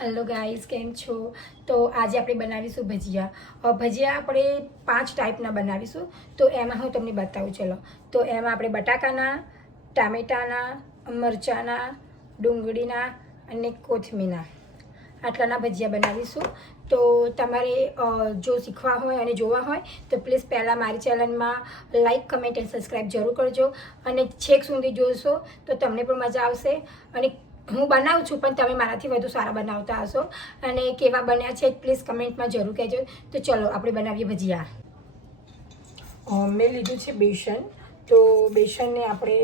Hello guys, કેમ છો? તો આજે આપણે બનાવીશું ભજીયા. ભજીયા આપણે 5 ટાઈપના બનાવીશું. તો એમાં હું તમને બતાવું. ચલો, તો એમાં આપણે બટાકાના, ટામેટાના, મરચાંના, ડુંગળીના અને કોથમીરના આટલાના ભજીયા બનાવીશું. તો તમારે જો શીખવા હોય અને જોવા હોય તો પ્લીઝ પહેલાં મારી ચેનલમાં લાઈક, કમેન્ટ અને સબસ્ક્રાઈબ જરૂર કરજો. અને છેક સુધી જોશો તો તમને પણ મજા આવશે. અને હું બનાવું છું પણ તમે મારાથી વધુ સારા બનાવતા હશો. અને કેવા બન્યા છે પ્લીઝ કમેન્ટમાં જરૂર કહેજો. તો ચલો આપણે બનાવીએ ભજીયા. મેં લીધું છે બેસન. તો બેસનને આપણે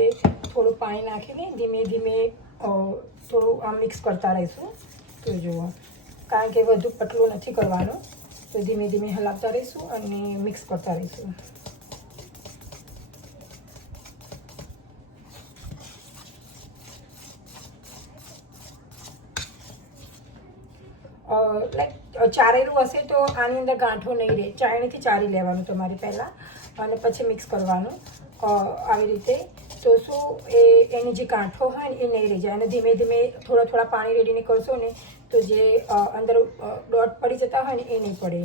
થોડું પાણી નાખીને ધીમે ધીમે થોડું આમ મિક્સ કરતા રહીશું. તો જુઓ, કારણ કે વધુ પતલું નથી કરવાનું, તો ધીમે ધીમે હલાવતા રહીશું અને મિક્સ કરતા રહીશું. લાઈક ચારેલું હશે તો આની અંદર ગાંઠો નહીં રહે. ચાળણીથી ચાળી લેવાનું તમારે પહેલાં અને પછી મિક્સ કરવાનું આવી રીતે. તો શું એની જે ગાંઠો હોય ને એ નહીં રહી જાય. અને ધીમે ધીમે થોડા થોડા પાણી રેડીને કરશો ને તો જે અંદર ડોટ પડી જતા હોય ને એ નહીં પડે.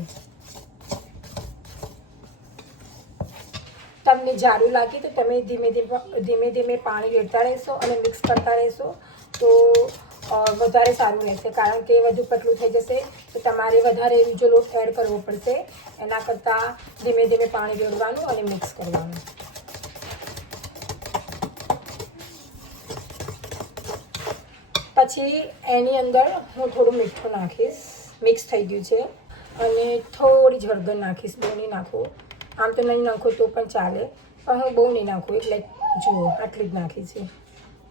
તમને જાડું લાગે તો તમે ધીમે ધીમે પાણી રેડતા રહેશો અને મિક્સ કરતા રહેશો તો વધારે સારું રહેશે. કારણ કે વધુ પતલું થઈ જશે તો તમારે વધારે બીજો લોટ એડ કરવો પડશે. એના કરતાં ધીમે ધીમે પાણી રેડવાનું અને મિક્સ કરવાનું. પછી એની અંદર હું થોડું મીઠું નાખીશ. મિક્સ થઈ ગયું છે. અને થોડી જ હળદર નાખીશ. બહુ નહીં નાખું. આમ તો નહીં નાખો તો પણ ચાલે, પણ હું બહુ નહીં નાખું. એટલે જુઓ, આટલી જ નાખી છે.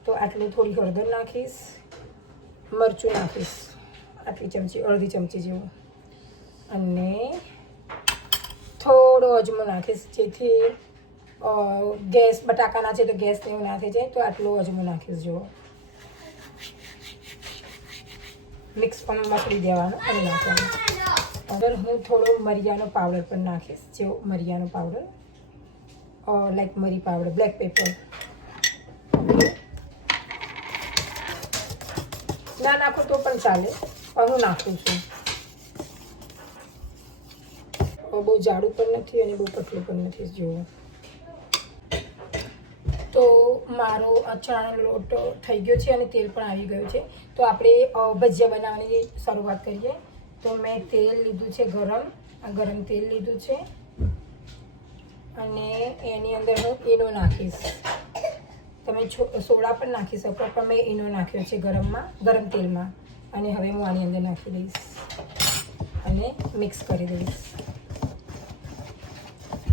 તો આટલી થોડી હળદર નાખીશ. મરચું નાખીશ આટલી ચમચી, અડધી ચમચી જેવું. અને થોડો અજમો નાખીશ, જેથી ગેસ બટાકાના છે તો ગેસ એવું ના થઈ જાય. તો આટલો અજમો નાખીશ. જુઓ, મિક્સ પણ મસળી દેવાનું અને નાખવાનું. અગર હું થોડો મરિયાનો પાવડર પણ નાખીશ. જેવો મરિયાનો પાવડર, લાઈક મરી પાવડર, બ્લેક પેપર. ના નાખો તો પણ ચાલે, પણ હું નાખું છું. બહુ જાડું પણ નથી અને બહુ પતલું પણ નથી. જુઓ, તો મારો ચણાનો લોટ થઈ ગયો છે અને તેલ પણ આવી ગયું છે. તો આપણે ભજીયા બનાવવાની શરૂઆત કરીએ. તો મેં તેલ લીધું છે ગરમ તેલ લીધું છે. અને એની અંદર હું ઈનો નાખીશ. તમે સોડા પણ નાખી શકો, પણ મેં ઈનો નાખ્યો છે ગરમ તેલમાં. અને હવે હું આની અંદર નાખી દઈશ અને મિક્સ કરી દઈશ.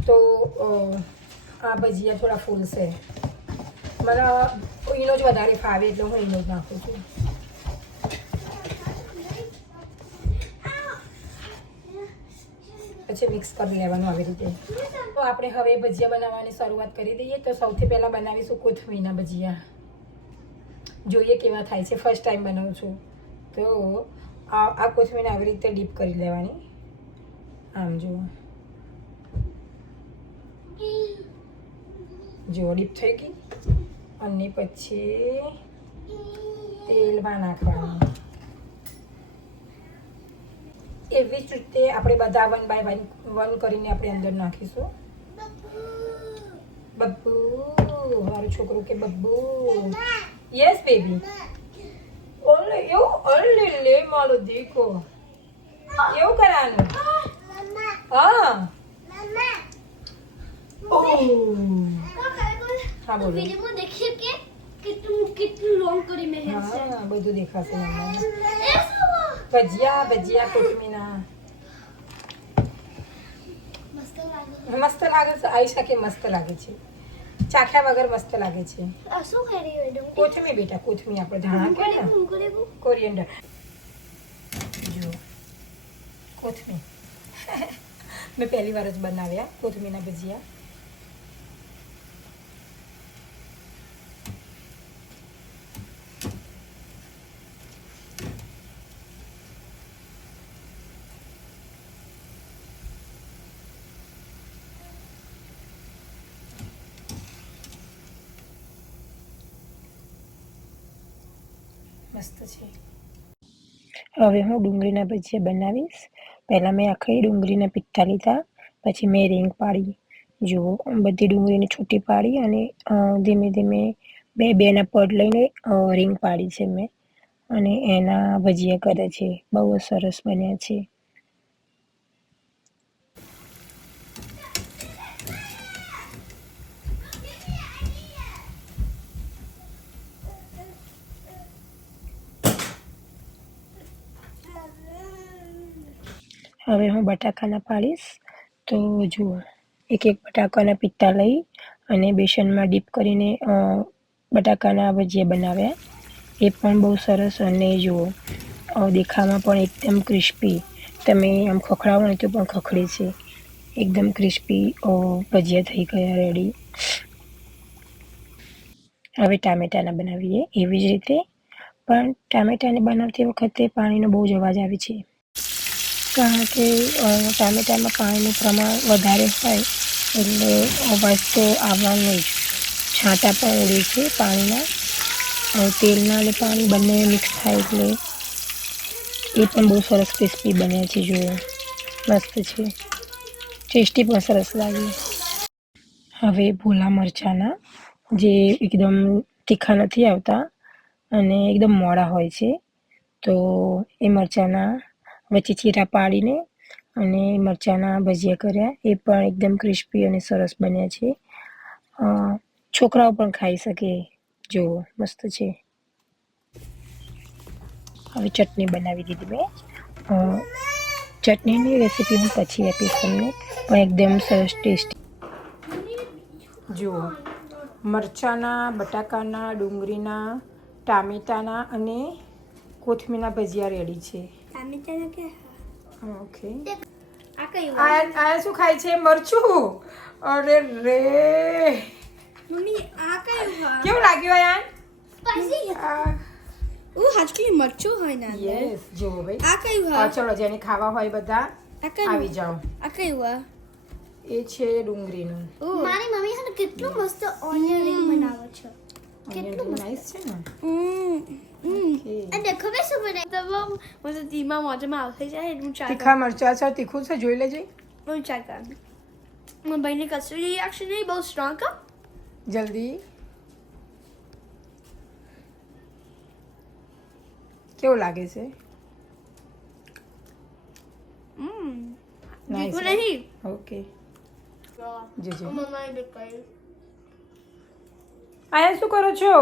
તો આ ભજીયા થોડા ફૂલશે. મને ઈનો જ વધારે ફાવે એટલે હું ઈનો જ નાખું છું. પછી મિક્સ કરી લેવાનું આવી રીતે. તો આપણે હવે ભજીયા બનાવવાની શરૂઆત કરી દઈએ. તો સૌથી પહેલાં બનાવીશું કોથમીરના ભજીયા. જોઈએ કેવા થાય છે. ફર્સ્ટ ટાઈમ બનાવું છું. તો આ કોથમીરને આવી રીતે ડીપ કરી લેવાની. આમ જુઓ, ડીપ થઈ ગઈ. અને પછી તેલમાં નાખવાનું. એવી જ રીતે આપણે બધા 1 બાય 1 કરીને આપણે અંદર નાખીશું. બબ્બુ, મારું છોકરું કે બબ્બુ. Yes baby. ઓલે એવું અલ્લે લે મારો દીકો. એવું કરવાનું. હા, હા બોલો. વિડિયોમાં દેખ્યું કે કેટલું લોંગ કરી મેં છે. હા, બધું દેખાશે મમ્મા. ભજીયા કોથમીરના મસ્ત લાગે છે. આયુષા કે મસ્ત લાગે છે. ચાખ્યા વગર મસ્ત લાગે છે. આ શું કરી મેડમ? કોથમી બેટા, કોથમી આપણે ધાણા કે ને કોરિએન્ડર. જો કોથમી મેં પહેલી વાર જ બનાવ્યા કોથમીના ભજીયા. મસ્ત છે. હવે હું ડુંગળીના ભજીયા બનાવીશ. પહેલાં મેં આખી ડુંગળીના પિત્તા લીધા, પછી મેં રીંગ પાડી. જુઓ, બધી ડુંગળીને છૂટી પાડી અને ધીમે ધીમે બેના પડ લઈને રીંગ પાડી છે મેં, અને એના ભજીયા કરે છે. બહુ જ સરસ બન્યા છે. હવે હું બટાકાના પાડીશ. તો જુઓ, એક બટાકાના પિત્તા લઈ અને બેસનમાં ડીપ કરીને બટાકાના ભજીયા બનાવ્યા. એ પણ બહુ સરસ, અને જુઓ દેખાવામાં પણ એકદમ ક્રિસ્પી. તમે આમ ખખડાવો ને તો પણ ખખડે છે. એકદમ ક્રિસ્પી ભજીયા થઈ ગયા રેડી. હવે ટામેટાના બનાવીએ એવી જ રીતે, પણ ટામેટાને બનાવતી વખતે પાણીનો બહુ જ અવાજ આવે છે, કારણ કે ટામેટામાં પાણીનું પ્રમાણ વધારે હોય એટલે અવાજ તો આવવાનો જ. છાંટા પણ ઉડે છે પાણીના, તેલના અને પાણી બંને મિક્સ થાય એટલે એ પણ બહુ સરસ ક્રિસ્પી બન્યા છે. જુઓ, મસ્ત છે, ટેસ્ટી પણ સરસ લાગે. હવે ભૂલા મરચાંના, જે એકદમ તીખા નથી આવતા અને એકદમ મોડા હોય છે, તો એ મરચાંના વચ્ચે ચીરા પાડીને અને મરચાંના ભજીયા કર્યા. એ પણ એકદમ ક્રિસ્પી અને સરસ બન્યા છે. છોકરાઓ પણ ખાઈ શકે. જુઓ, મસ્ત છે. હવે ચટણી બનાવી દીધી મેં. ચટણીની રેસીપી હું પછી આપીશ તમને, પણ એકદમ સરસ ટેસ્ટી. જુઓ, મરચાંના, બટાકાના, ડુંગળીના, ટામેટાના અને કોથમીરના ભજીયા રેડી છે. ટામેટાના કે ઓકે. આ કયું આ શું ખાય છે? મરચું. અરે રે, મમ્મી આ કયું હા કેવું લાગ્યું યાર? સ્પાઈસી ઓ હાચકી મરચું હોય ના યસ, જો ભાઈ. આ કયું હા ચલો, જેને ખાવા હોય બધા આ કયું આવી જાઓ. આ કયું હા એ છે ડુંગળીનું. મારી મમ્મી હે ને કેટલું મસ્ત ઓનિયન રિંગ બનાવે છે. કેટલું નાઈસ છે ને. અને દેખો કે શું બને તો મને ધીમા મોઢામાં આવશે જાય હું ચાલ તીખા મરચા છે, તીખું છે, જોઈ લેજે હું ચાલ કર મને ભાઈની કસ્ટડી રિએક્શન નહીં બહુ સ્ટ્રોંગ કા જલ્દી. કેવું લાગે છે? દીકુ નહીં ઓકે. જોજો. મમ્માએ દેખાય આયા શું કરો છો?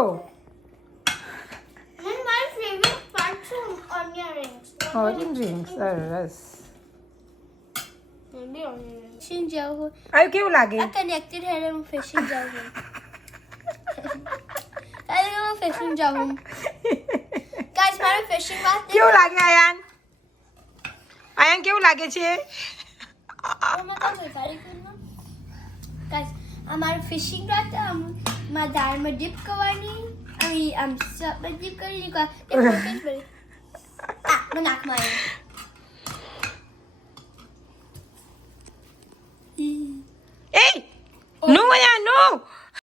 મને મારી ફેવરિટ પાર્ટ છે ઓનિયન રિંગ્સ ઓનિયન રિંગ્સ. સરસ. મમ્મી ઓનિયન રિંગ્સ ફિશિંગ જાઉં આયું કેવું લાગે? આ કનેક્ટેડ હે હું ફિશિંગ જાઉં અરે હું ફિશિંગ જાઉં ગાઈસ મારી ફિશિંગ વાત કેવું લાગે આયાન? આયાન કેવું લાગે છે? मैं तो बेकारी करना गाइस हमारे फिशिंग रहता हम मैं दाल में डिप करवानी अभी हम सब में डिप करने का एक फोकस पर मैं नाक मारे